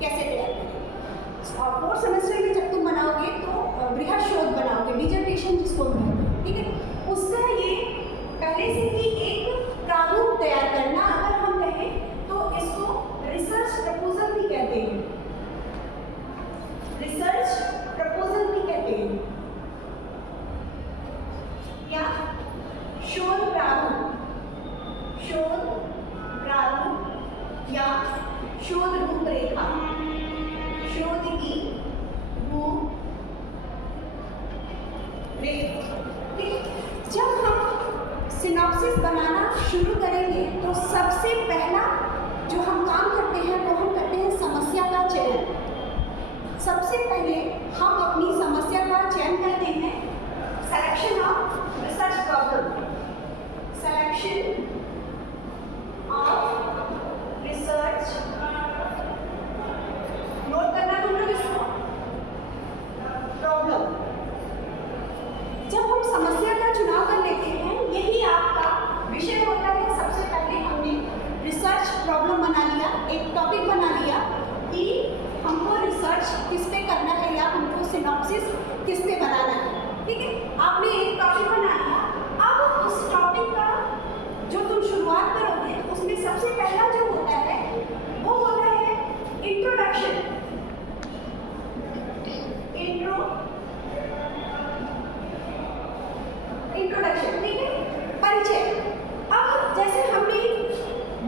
कैसे तैयार करें। और 4th सेमेस्टर में जब तुम बनाओगे तो बृहद शोध बनाओगे, डिजर्टेशन जिसको कहते हैं, ठीक है। उसका ये पहले से ही एक प्रारूप तैयार करना, अगर हम कहें तो इसको रिसर्च प्रपोजल भी कहते हैं, रिसर्च प्रपोजल भी कहते हैं, या शोध प्रारूप, शोध प्रारूप या शोध रूपरेखा, शोध की रूपरेखा। जब हम सिनॉप्सिस बनाना शुरू करेंगे तो सबसे पहला जो हम काम करते हैं वो हम करते हैं समस्या का चयन। सबसे पहले हम अपनी समस्या का चयन करते हैं, selection of research problem, selection of research, note करना तुम लोग इसको, प्रॉब्लम। जब हम समस्या का चुनाव कर लेते हैं, यही आपका विषय होता है। सबसे पहले हमने रिसर्च प्रॉब्लम बना लिया, एक टॉपिक बना लिया कि हमको रिसर्च किस पे करना है या हमको सिनॉप्सिस किस पे बनाना है, ठीक है। आपने एक टॉपिक बना लिया, अब उस टॉपिक का जो तुम शुरुआत करोगे उसमें सबसे पहला जो होता है वो होता है इंट्रोडक्शन, इंट्रोडक्शन, ठीक है, परिचय। अब जैसे हमने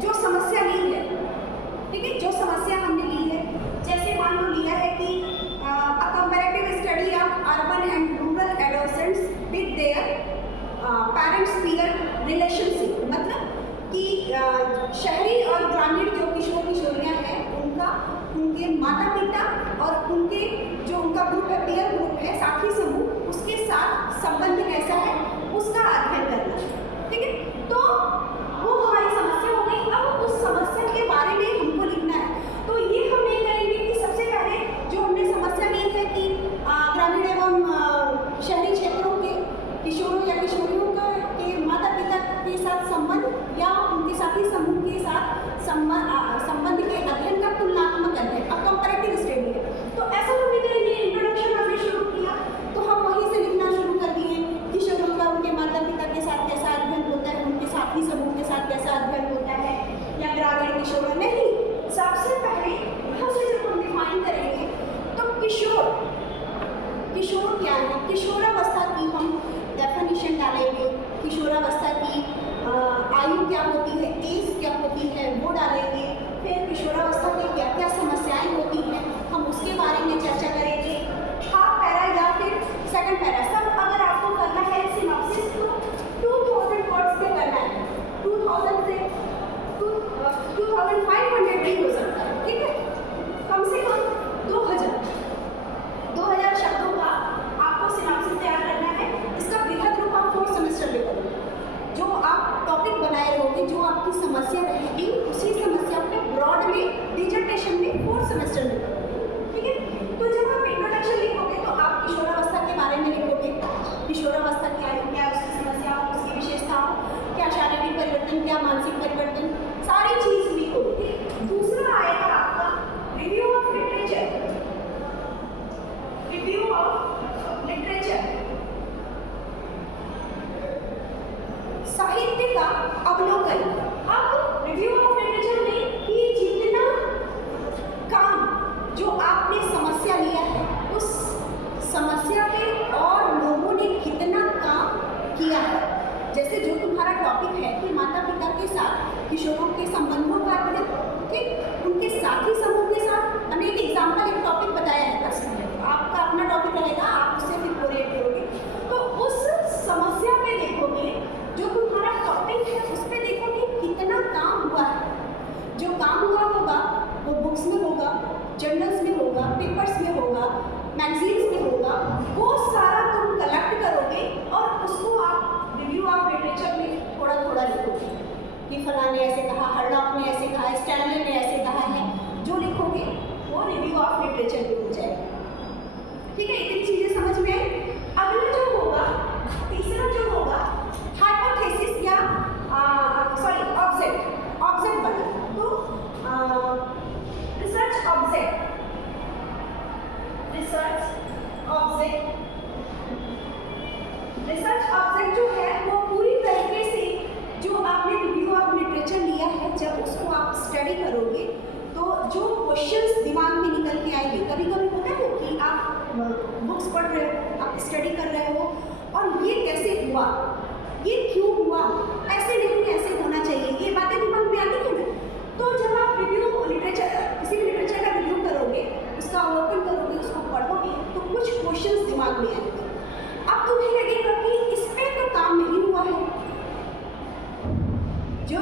जो समस्या ली है, ठीक है, जो समस्या हमने ली है, जैसे मान लो लिया है कि comparative study of urban and rural adolescents with their parents peer relationship, मतलब कि शहरी और ग्रामीण जो किशोर किशोरियाँ हैं उनके माता पिता और उनके जो उनका ग्रुप है, पीयर ग्रुप है, साथी समूह, उसके साथ संबंध कैसा है उसका अध्ययन करना, ठीक है। तो वो हमारी समस्या हो गई। अब उस समस्या के बारे में हमको लिखना है, तो ये हम ये करेंगे कि सबसे पहले जो हमने समस्या ली है कि ग्रामीण एवं शहरी क्षेत्रों के किशोरों या किशोरियों के माता पिता के साथ संबंध या उनके साथी समूह के साथ संबंध के अध्ययन का तुलनात्मक अध्ययन, अब कंपैरेटिव स्टडी है। तो ऐसा हमने करेंगे, इंट्रोडक्शन हमने शुरू किया तो हम वहीं से लिखना शुरू कर दिए, किशोरों का उनके माता पिता के साथ कैसा अध्ययन होता है, उनके साथी समूह के साथ कैसा अध्ययन होता है, या ग्रामीण किशोर नहीं। सबसे पहले यहाँ से जब हम डिफाइन करेंगे तो किशोर क्या है, किशोरावस्था की हम डेफिनेशन डालेंगे, किशोरावस्था की आयु क्या होती है, एज क्या होती है वो डालेंगे, फिर किशोरावस्था में क्या क्या समस्याएं होती हैं हम उसके बारे में चर्चा करेंगे। हाफ पैरा या फिर सेकंड पैरा, सब अगर आपको करना है सिनॉप्सिस तो 2000 वर्ड्स पे करना है, 2000 से 2500 भी हो सकता है, ठीक है, कम से कम 2000 शब्दों का आपको सिनॉप्सिस तैयार करना है। इसका बृहद रूप आप 4th सेमेस्टर में करोगे, जो आप टॉपिक बनाए रहोगे, जो आपकी समस्या रहेगी उसी समस्या को ब्रॉड में डिजर्टेशन में 4th सेमेस्टर में करोगे, ठीक है। तो जब आप इंट्रोडक्शन लिखोगे तो आप किशोरावस्था के बारे में लिखोगे, किशोरावस्था क्या है, क्या उसकी समस्या, उसकी विशेषताओं, क्या शारीरिक परिवर्तन, क्या मानसिक परिवर्तन, सारी चीज लिखोगे। दूसरा आएगा आपका review of literature, review of literature, साहित्य का अवलोकन। अब रिव्यू ऑफ लिटरेचर में कि जितना काम जो आपने समस्या लिया है उस समस्या पे और लोगों ने कितना काम किया है। जैसे जो तुम्हारा टॉपिक है कि माता पिता के साथ किशोरों के संबंधों का अध्ययन, ठीक, उनके साथी समूह के साथ, हमने एक एग्जाम्पल एक टॉपिक बताया है, बस आपका अपना टॉपिक रहेगा, आप उससे फिर कोरिलेट करोगे। तो उस समस्या पे देखोगे, जो तुम्हारा टॉपिक है उस पर देखोगे कितना काम हुआ है। जो काम हुआ होगा वो बुक्स में होगा, जर्नल्स में होगा, पेपर्स में होगा, मैगजीन्स में होगा, वो सारा तुम कलेक्ट करोगे और उसको आप रिव्यू ऑफ लिटरेचर में थोड़ा थोड़ा लिखोगे कि फलाने ऐसे कहा, हर्लॉक ने ऐसे कहा, स्टैनले ने ऐसे कहा है। जो लिखोगे वो रिव्यू ऑफ लिटरेचर में हो जाएगा, ठीक है। इतनी चीज़ें समझ में आई। अगला जो होगा, तीसरा जो होगा हाइपोथेसिस या ऑब्जेक्ट बना, तो रिसर्च ऑब्जेक्ट रिसर्च ऑब्जेक्ट जो है वो पूरी तरीके से जो आपने रिव्यू ऑफ लिटरेचर लिया है, जब उसको आप स्टडी करोगे तो जो क्वेश्चंस दिमाग में निकल के आएंगे, कभी कभी होता है कि आप बुक्स पढ़ रहे हो, आप स्टडी कर रहे हो और ये कैसे हुआ, ये क्यों हुआ, ऐसे नहीं ऐसे होना चाहिए, ये बातें दिमाग में आती है ना। तो जब आप रिव्यू लिटरेचर, किसी भी लिटरेचर का रिव्यू करोगे, उसका अवलोकन करोगे, उसको पढ़ोगे तो कुछ क्वेश्चंस दिमाग में आएंगे। अब तुम्हें लगेगा कि इस पे तो काम नहीं हुआ है, जो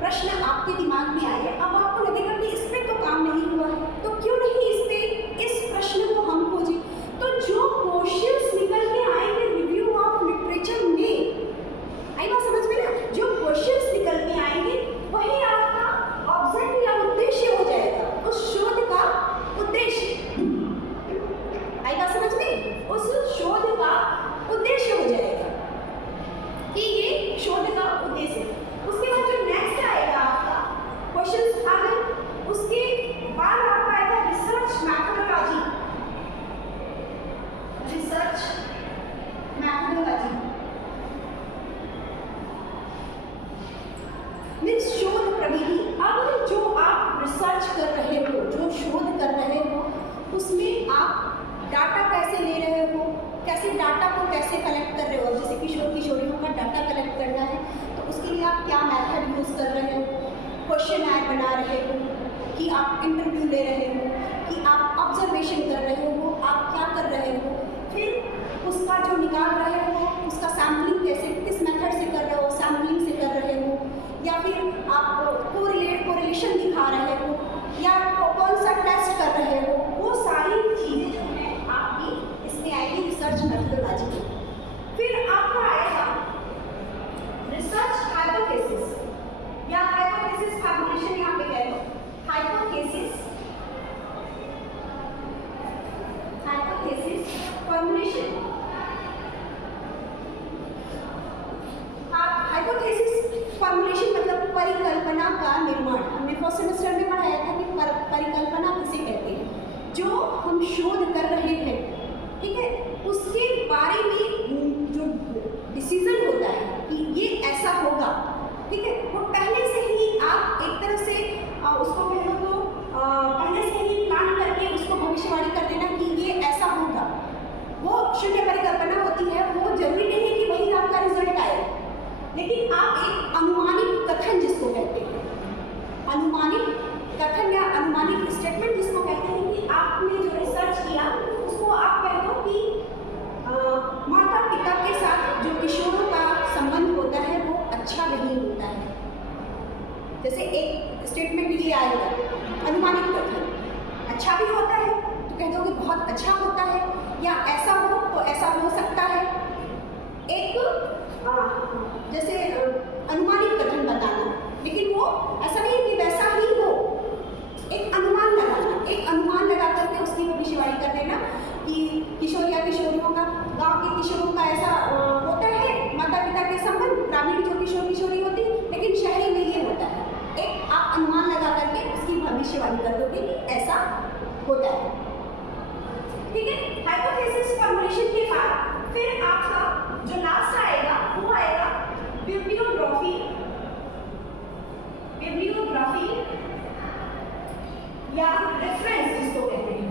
प्रश्न आपके दिमाग में आए अब आपको लगेगा कि इस पे तो काम नहीं हुआ है, तो क्यों नहीं इस प्रश्न को हम खोजें। तो जो क्वेश्चंस निकल के आएंगे रिव्यू ऑफ लिटरेचर में, आई बात समझ में ना, जो क्वेश्चंस निकल के आएंगे वही आपका ऑब्जेक्ट या उद्देश्य हो जाएगा, उस शोध का उद्देश्य। आई बात समझ में, उस शोध का उद्देश्य हो जाएगा कि ये शोध का उद्देश्य। उसके बाद जो नेक्स्ट आएगा आपका क्वेश्चंस आ गए, उसके बाद आपका आएगा research methodology. Research methodology means शोध प्रविधि। अब जो आप रिसर्च कर रहे हो, जो शोध कर रहे हो, उसमें आप डाटा कैसे ले रहे हो, कैसे डाटा को कैसे कलेक्ट कर रहे हो। जैसे किशोर किशोरियों का डाटा कलेक्ट करना है तो उसके लिए आप क्या मेथड यूज़ कर रहे हो, क्वेश्चन आय बना रहे हो कि आप इंटरव्यू ले रहे हो कि आप ऑब्जर्वेशन कर रहे हो, आप क्या कर रहे हो, फिर उसका जो निकाल रहे हो उसका सैम्पलिंग कैसे, किस मेथड से कर रहे हो, सैम्पलिंग से कर रहे हो या फिर आप कोरिलेशन दिखा रहे हो या कौन सा टेस्ट कर रहे हो, वो सारी चीज़ें जो हैं आपकी इसमें आएगी रिसर्च मेथोडोलॉजी। फिर आपका आएगा रिसर्च हाइपोथेसिस या हाइपोथेसिस फॉर्मुलेशन, यहाँ पे कह लो हाइपोथेसिस फॉर्मुलेशन। हाइपोथेसिस फॉर्मुलेशन मतलब परिकल्पना का निर्माण। हमने फर्स्ट सेमेस्टर में पढ़ाया था कि परिकल्पना किसे कहते हैं, जो हम शोध कर रहे हैं, ठीक है, उसके बारे में जो डिसीजन होता है कि ये ऐसा होगा, ठीक है, वो पहले से ही आप एक तरह से उसको कह लो तो पहले से ही प्लान करके उसको भविष्यवाणी कर देना कि ये ऐसा होगा, वो शून्य परिकल्पना होती है। वो जरूरी नहीं है कि वही आपका रिजल्ट आए, लेकिन आप एक अनुमानित कथन जिसको कहते हैं, अनुमानित कथन या अनुमानित स्टेटमेंट जिसको कहते हैं कि आपने जो रिसर्च किया उसको आप कह दो कि माता पिता के साथ जो किशोरों का संबंध होता है वो अच्छा नहीं होता है। जैसे एक स्टेटमेंट ये आएगा अनुमानित कथन, अच्छा भी होता है तो कह दो कि बहुत अच्छा होता है, या ऐसा हो तो ऐसा हो सकता है। एक जैसे अनुमानित कथन बताना, लेकिन वो ऐसा नहीं कि वैसा ही हो, एक अनुमान लगाना, एक अनुमान लगा करके उसकी भविष्यवाणी कर देना कि किशोर या किशोरियों का, गांव के किशोरों का ऐसा होता है माता पिता के संबंध, ग्रामीण जो किशोर किशोरी होती है, लेकिन शहरी में ये होता है। एक आप अनुमान लगा करके उसकी भविष्यवाणी कर दोगे कि ऐसा होता है, ठीक है। हाइपोथेसिस फॉर्मुलेशन के बाद फिर आपका जो लास्ट आएगा वो आएगा बिब्लियोग्राफी। बिब्लियोग्राफी या रेफरेंस जिसको कहते हैं,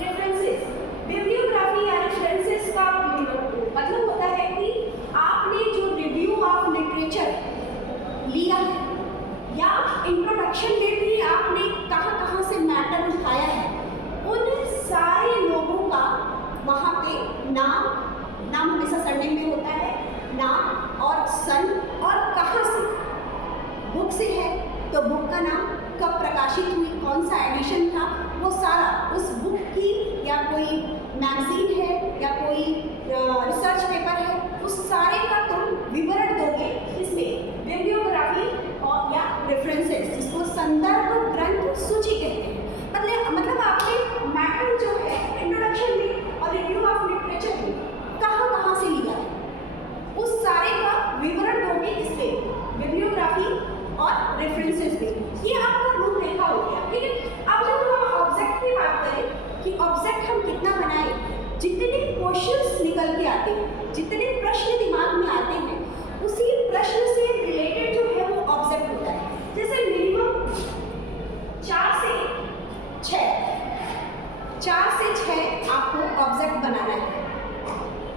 रेफरेंसेस। बिब्लियोग्राफी या रेफरेंसेस का मतलब होता है कि आपने जो रिव्यू ऑफ लिटरेचर लिया है या इंट्रोडक्शन में भी आपने कहाँ से मैटर उठाया है, उन सारे लोगों का वहाँ पे नाम हमेशा सरनेम में होता है, नाम और सन और कहाँ से, बुक से है तो बुक का नाम, कब प्रकाशित हुई, कौन सा एडिशन था, वो सारा उस बुक की, या कोई मैगजीन है या कोई रिसर्च पेपर है, उस सारे का तुम विवरण दोगे इसमें बिब्लियोग्राफी और या रेफरेंसेस, जिसको संदर्भ ग्रंथ सूची कहते हैं। मतलब आपने मैटर जो है इंट्रोडक्शन में और रिव्यू ऑफ लिटरेचर में कहाँ से लिया है, उस सारे का विवरण दोगे इसमें बिब्लियोग्राफी और रेफरेंसेस में। ये आपका रूपरेखा हो गया, ठीक है। अब जब हम ऑब्जेक्ट की बात करें कि ऑब्जेक्ट हम कितना बनाए, जितने क्वेश्चंस निकल के आते हैं, जितने प्रश्न दिमाग में आते हैं, उसी प्रश्न से रिलेटेड जो है वो ऑब्जेक्ट होता है। जैसे मिनिमम 4 से 6 आपको ऑब्जेक्ट बनाना है,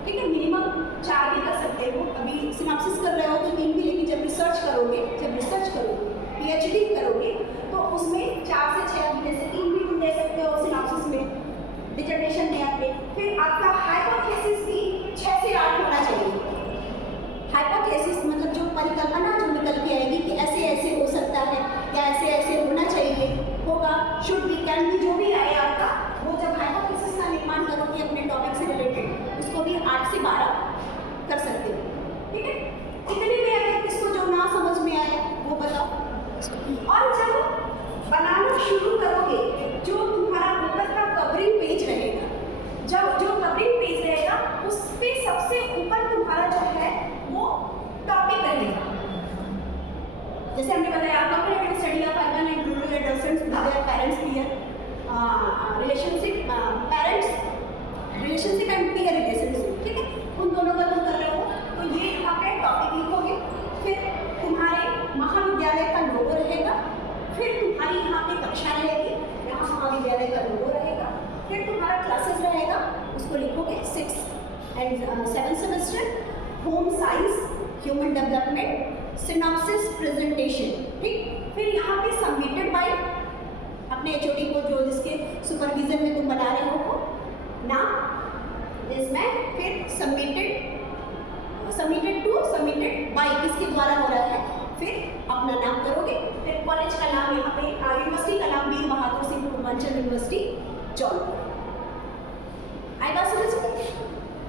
ठीक है। मिनिमम 4 भी कर सकते हो, अभी सिनॉप्सिस कर रहे हो तो 3 भी, लेकिन जब रिसर्च करोगे PhD करोगे तो उसमें 4 से 6, जैसे 3 भी तुम दे सकते हो सिनॉप्सिस में, डिसर्टेशन में आपने। फिर आपका हाइपोथेसिस भी 6 से 8 होना चाहिए। हाइपोथेसिस मतलब जो परिकल्पना जो निकल के आएगी कि ऐसे ऐसे हो सकता है या ऐसे ऐसे होना चाहिए, होगा, शुड बी, कैन बी, जो भी आए आपका, वो जब हाइपोथेसिस का निर्माण करोगे अपने टॉपिक से रिलेटेड, उसको भी 8 से 12 कर सकते हो, ठीक है। इतने में अगर किसको जो ना समझ में आया वो बताओ। और जब बनाना शुरू करोगे, जो तुम्हारा ऊपर का कवरिंग पेज रहेगा, जो कवरिंग पेज रहेगा उस पे सबसे ऊपर तुम्हारा जो है वो टॉपिक रहेगा। जैसे हमने बताया comparative study of urban and rural adolescents with their parents, peer relationship and peer relationship, ठीक है। उन दोनों का तुम कर रहे हो तो ये यहाँ पे टॉपिक लिखोगे। फिर तुम्हारे महाविद्यालय का लोगो रहेगा, फिर तुम्हारी यहाँ पे कक्षा रहेगी, यहाँ महाविद्यालय का लोगो रहेगा, फिर तुम्हारा क्लासेस रहेगा, उसको लिखोगे 6 and 7 semester, home science, human development, synopsis, presentation, ठीक। फिर यहाँ पे सबमिटेड बाय अपने HOD को, जो जिसके सुपरविजन में तुम बना रहे हो ना, इसमें फिर सबमिटेड बाय किसके द्वारा हो रहा है, फिर अपना नाम करोगे। फिर कॉलेज का नाम यहाँ पे यूनिवर्सिटी का नाम वीर बहादुर सिंह पूर्वांचल यूनिवर्सिटी जौनपुर।